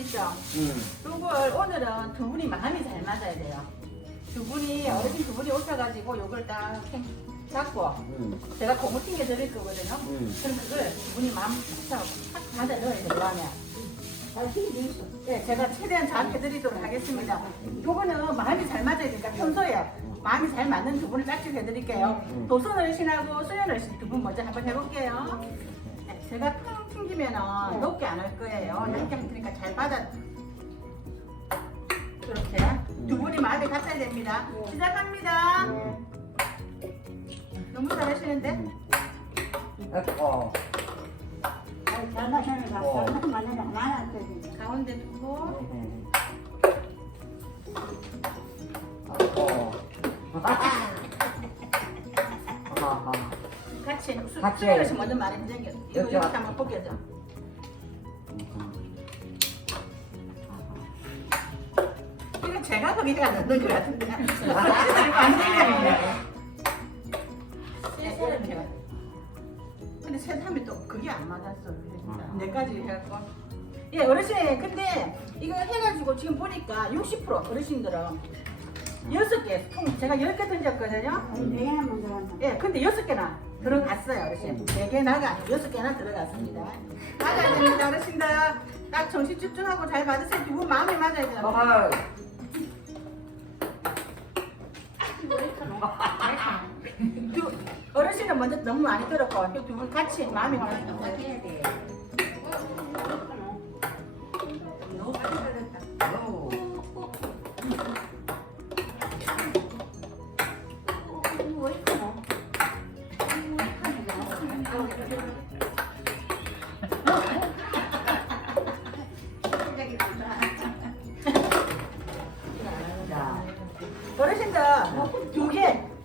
게 있죠. 응. 요걸 오늘은 두 분이 마음이 잘 맞아야 돼요. 두 분이 어르신 두 분이 오셔가지고 요걸 딱 생- 잡고 응. 제가 고무 튕겨 드릴 거거든요. 응. 그럼 그걸 두 분이 마음 딱 맞아 넣어야 돼요. 안에. 네, 제가 최대한 잘 해드리도록 하겠습니다. 요거는 마음이 잘 맞아야 되니까 평소에 마음이 잘 맞는 두 분을 짝짓 해드릴게요. 음. 도선 어르신하고 수연 어르신 두 분 먼저 한번 해볼게요. 네, 제가 퉁 튕기면 높게 안 할 거예요. 얇게 할 테니까 잘 받아. 이렇게 두 분이 마음이 같아야 됩니다. 시작합니다. 너무 잘하시는데? 어. 가운데 두고 어. 어르신 먼저 말해주세요. 이거 이렇게 이렇게 왔- 한번 보게죠. 이거 제가 거기가 넣는 것 같은데. 안 되겠네. 이렇게. 근데 세삼이 또 그게 안 맞았어. 내까지 해갖고. 예, 어르신. 근데 이거 해가지고 지금 보니까 60% 어르신들은 여섯 개, 통 제가 열 개 던졌거든요. 예, 근데 여섯 개나 들어갔어요, 어르신. 네 개나가 여섯 개나 들어갔습니다. 맞아야 됩니다, 어르신들. 딱 정신 집중하고 잘 받으세요. 두 분 마음이 맞아야 돼요. 아하. 두, 어르신은 먼저 너무 많이 들었고 두 분 같이 마음이 맞아야 돼. 오.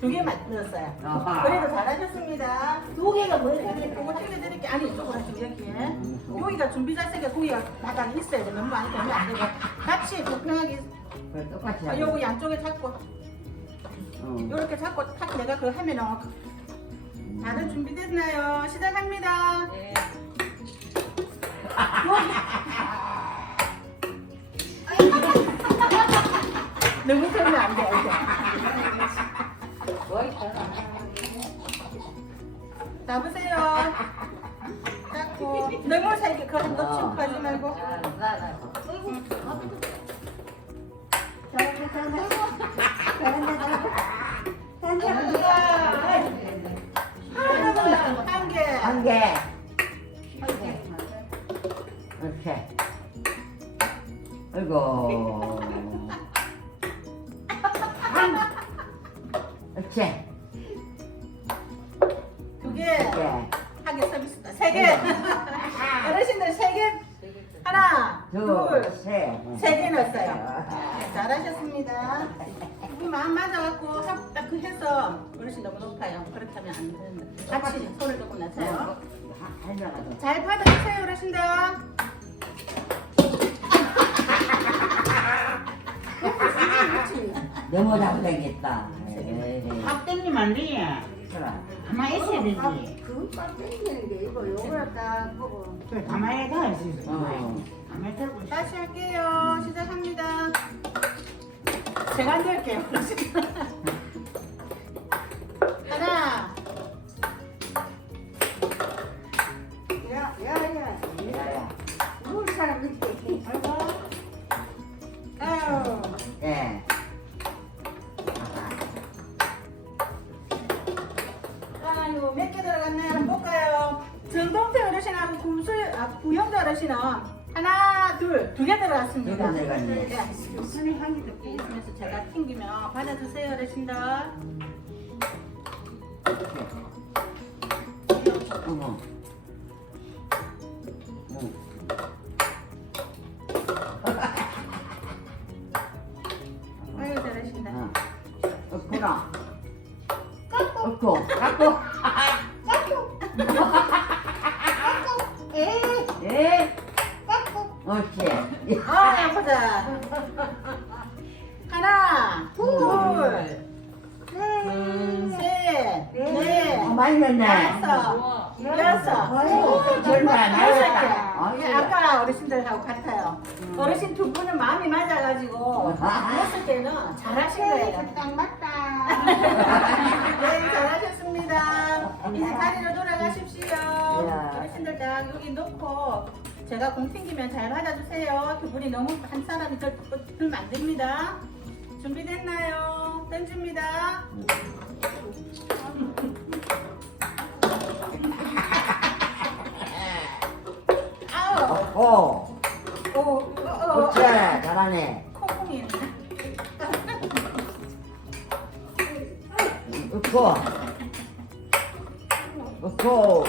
두 개 만들었어요. 아하. 그래도 잘하셨습니다. 두 개가 뭐예요? 그거 챙겨드릴게. 아니, 이쪽으로 좀 이렇게. 고기가 준비 자세가 고기가 바닥에 있어야 돼. 너무 많이 되면 안 되고. 같이 공평하게. 그래 똑같이 아, 하자. 요거 양쪽에 잡고, 응. 요렇게 잡고 탁 내가 그거 하면은 다들 준비됐나요? 시작합니다. 네. 너무 들면 안 돼. 이렇게. 잡으세요. 잡고 너무 살게 그거 넣지 하지 말고. 한 개. 한 개. 이렇게. 아이고. 이렇게. 세개 넣었어요. 네, 잘하셨습니다. 우리 마음 맞아갖고 딱그 해서 어르신 너무 높아요. 그렇다면 안 된다. 같이 손을 조금 낮춰요. 할머니가 잘 받아주세요, 어르신들. 너무 잘생겼다. 에이. 밥 땡기면 안 돼. 가만히 있어야 되지. 그밥 땡기는 게 이거 요거를 딱 보고 가만히 가 있어. 어. 다시 할게요. 시작합니다. 제가 앉을게요. 하나, 둘, 두 개 들어갔습니다. 두개 들어갔네. 네. 손에 향이 더 있으면서 제가 튕기면 받아주세요 어르신들. 어머. 응. 아이고 잘하신다. 어. 없구나. 없고. 갖고. 옳지. 아 보자. 하나, 둘, 셋, 넷, 어, 많이 넣네. 다섯, 여섯, 오, 젊어. 여섯 개. 나였다. 어, 예. 아까 어르신들하고 같아요. 어르신 두 분은 마음이 맞아가지고 했을 때는 잘하신 거예요. 딱 맞다. 네, 잘하셨 습니다. 이제 자리로 돌아가십시오. 야. 어르신들 딱 여기 놓고 제가 공 튕기면 잘 받아주세요. 두 분이 너무 한 사람이 덜 붙으면 안 됩니다. 준비됐나요? 던집니다. 아우, 오, 오, 오, 오, 그치, 잘하네. 콩콩이. 으코, 으코,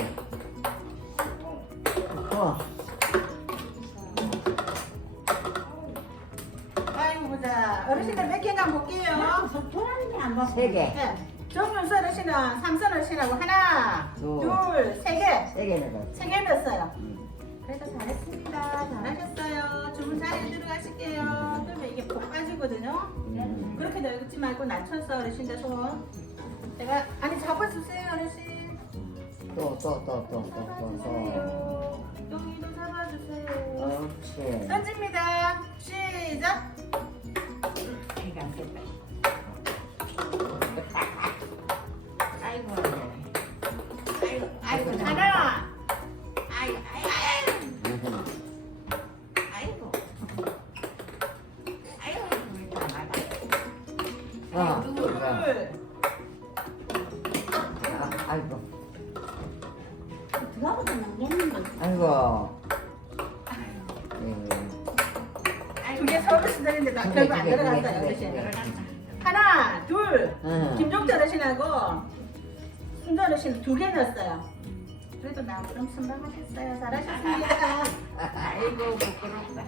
으코. 아이고 보자. 어르신들 몇 개가 볼게요. 소라님이 안 봤어. 세 개, 네. 정윤수 어르신은 삼선 어르신하고 하나, 둘. 둘, 세 개. 세 개는 더. 세개 넣었어요. 음. 그래도 잘했습니다. 잘하셨어요. 주문 자리에 들어가실게요. 그러면 이게 복 빠지거든요. 음. 그렇게 넓지 말고 낮춰서 어르신들 손. 제가 아니 잡아주세요 어르신. 또, 또, 또, 또, 또, 또, 또. 여기도 잡아주세요. 그렇지. 던집니다. 시작. 이거 안 됐다. 두안 개, 어르신. 하나, 둘. 응. 김종태 어르신하고 순도 어르신 두 개 넣었어요. 그래도 나 그럼 선방하셨어요. 잘하셨습니다. 아이고 부끄럽다.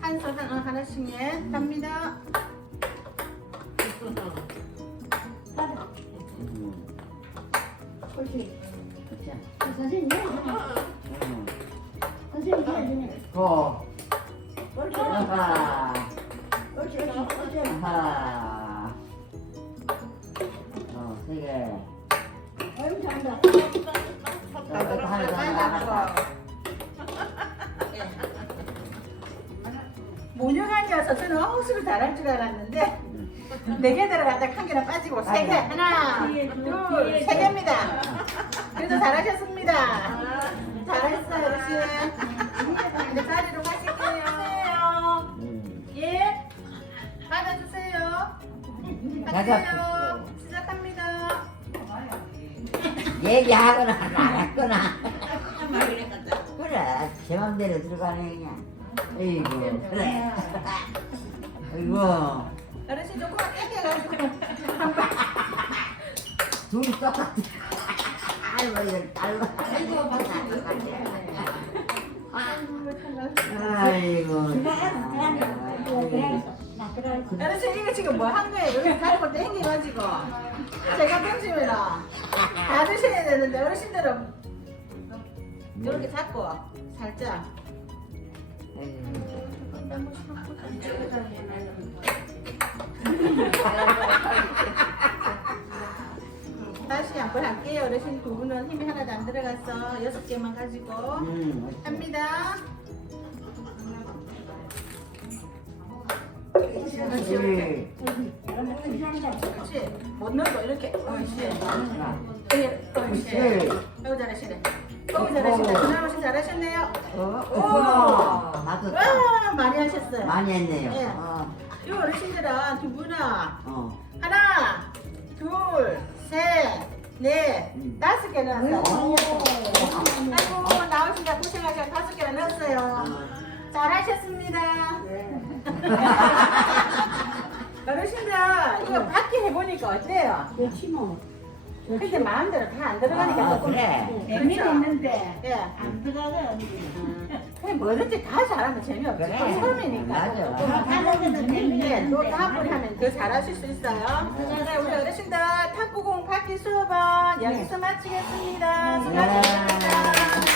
한 소당 어, 하나씩 예 갑니다. 그치. 그 선생님. 선생님 해 모녀간이어서 저는 허수를 잘할 줄 알았는데 네 개 들어갔다 한 개는 빠지고 세 개 하나 둘 세 개입니다. 그래도 잘하셨습니다. 잘했어요 어르신. 이제 자리로 가실게요. 음. 예 받아주세요. 받으세요. 시작합니다. 얘기하거나 안 했거나. 맘대로 들어가네, 그냥. 아이고, 그래. 아이고, 어르신 조금만 땡겨가지고 둘이 똑같아. 아이고, 이거 달라. 아이고. 나 들어가서. 어르신 이거 지금 뭐 한 거예요? 여기 잡고 땡겨가지고 제가 땡기면 다 드셔야 되는데 어르신들은 이렇게 잡고 살짝. 다시 한번 할게요. 어르신 두 분은 힘이 하나도 안 들어가서 여섯 개만 가지고. 음, 합니다. 그렇지. 둘, 그렇지 못 넣어도 이렇게. 옳지. 하나, 예, 옳지. 둘, 어우 잘하시네 어우 잘하시네 준하씨 잘하셨네요 어, 오. 어, 맞았다. 와 많이 하셨어요 많이 했네요. 예. 어, 이 어르신들은 두 분은 어. 하나 둘 셋 넷 음. 다섯 개 넣었어요 오. 아이고 나오신다 고생하셔 다섯 개나 넣었어요 잘하셨습니다 어르신들 이거 밖에 해보니까 어때요? 그렇지 뭐. 근데 마음대로 다 안 들어가니까 아, 조금 그래. 애미 그렇죠? 있는데 예. 안 들어가 언니. 그냥 뭐든지 다 잘하면 재미없죠. 그래. 또 처음이니까. 맞아. 또다 하는데도 네, 재밌는데. 또 다음번에 하면 더 잘하실 수 있어요. 네, 우리 어르신들 탁구공 받기 수업은 여기서 마치겠습니다. 수고하셨습니다.